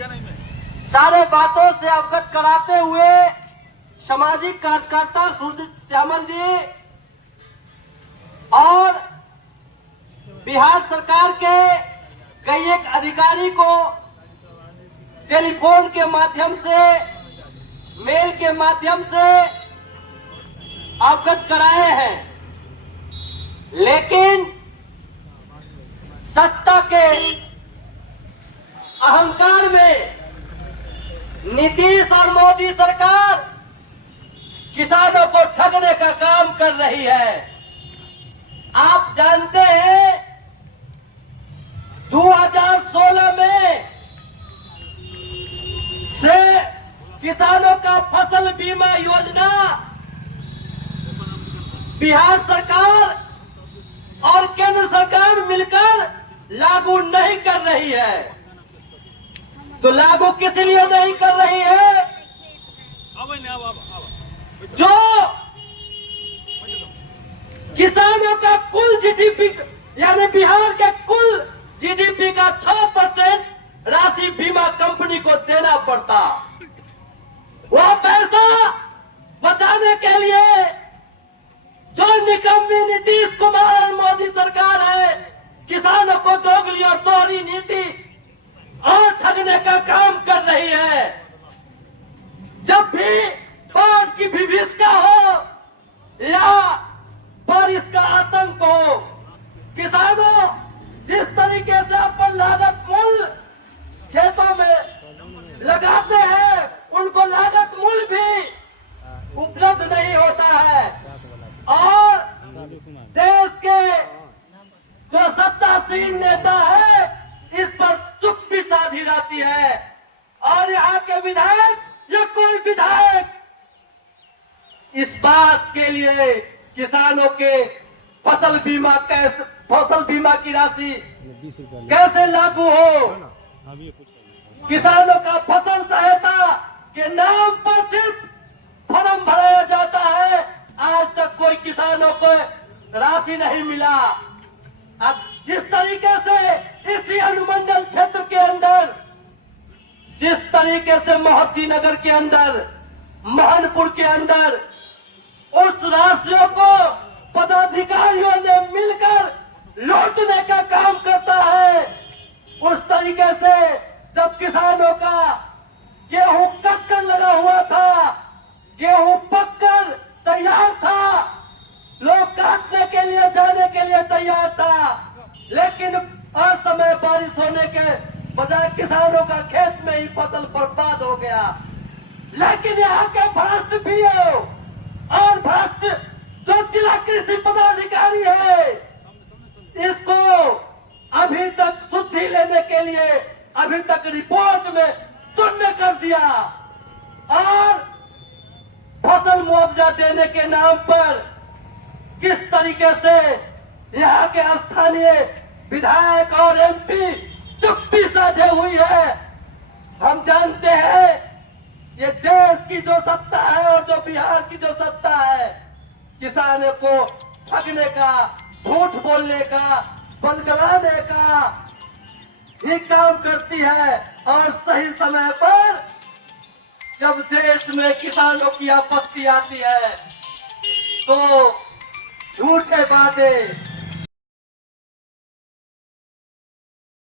सारे बातों से अवगत कराते हुए सामाजिक कार्यकर्ता सुरजीत श्यामल जी और बिहार सरकार के कई एक अधिकारी को टेलीफोन के माध्यम से, मेल के माध्यम से अवगत कराए हैं, लेकिन सत्ता के अहंकार में नीतीश और मोदी सरकार किसानों को ठगने का काम कर रही है। आप जानते हैं 2016 में से किसानों का फसल बीमा योजना बिहार सरकार और केंद्र सरकार मिलकर लागू नहीं कर रही है। तो लागू किस लिए नहीं कर रही है? जो किसानों का कुल जीडीपी यानी बिहार के कुल जीडीपी का 6% राशि बीमा कंपनी को देना पड़ता, वह पैसा बचाने के लिए जो निकम्मी नीतीश कुमार और मोदी सरकार है, किसानों को दोगली और दोहरी नीति और ठगने का काम कर रही है। जब भी बाढ़ की विभीषिका हो या बारिश का आतंक हो, किसानों जिस तरीके से अपन लागत मूल्य खेतों में लगाते हैं, उनको लागत मूल्य भी उपलब्ध नहीं होता है और देश के जो सत्तासीन नेता है इस पर चुप्पी साधी जाती है और यहाँ के विधायक या कोई विधायक इस बात के लिए किसानों के फसल बीमा की राशि कैसे लागू हो। किसानों का फसल सहायता के नाम पर सिर्फ फॉर्म भराया जाता है, आज तक कोई किसानों को राशि नहीं मिला। अब जिस तरीके से इसी अनुमंडल क्षेत्र के अंदर, जिस तरीके से मोहती नगर के अंदर, महनपुर के अंदर उस राशियों को पदाधिकारियों ने मिलकर लूटने का काम करता है, उस तरीके से जब किसानों का गेहूं कटकर लगा हुआ था, गेहूं पककर तैयार था, लोग काटने के लिए जाने के लिए तैयार था, लेकिन असमय बारिश होने के बजाय किसानों का खेत में ही फसल बर्बाद हो गया। लेकिन यहाँ के भ्रष्ट भी हो और भ्रष्ट जो जिला कृषि पदाधिकारी है, इसको अभी तक शुद्धि लेने के लिए अभी तक रिपोर्ट में शून्य कर दिया और फसल मुआवजा देने के नाम पर किस तरीके से यहाँ के स्थानीय विधायक और एमपी चुप्पी साधे हुई है। हम जानते हैं ये देश की जो सत्ता है और जो बिहार की जो सत्ता है, किसानों को ठगने का, झूठ बोलने का, बलगलाने का ही काम करती है और सही समय पर जब देश में किसानों की आपत्ति आती है तो झूठे वादे,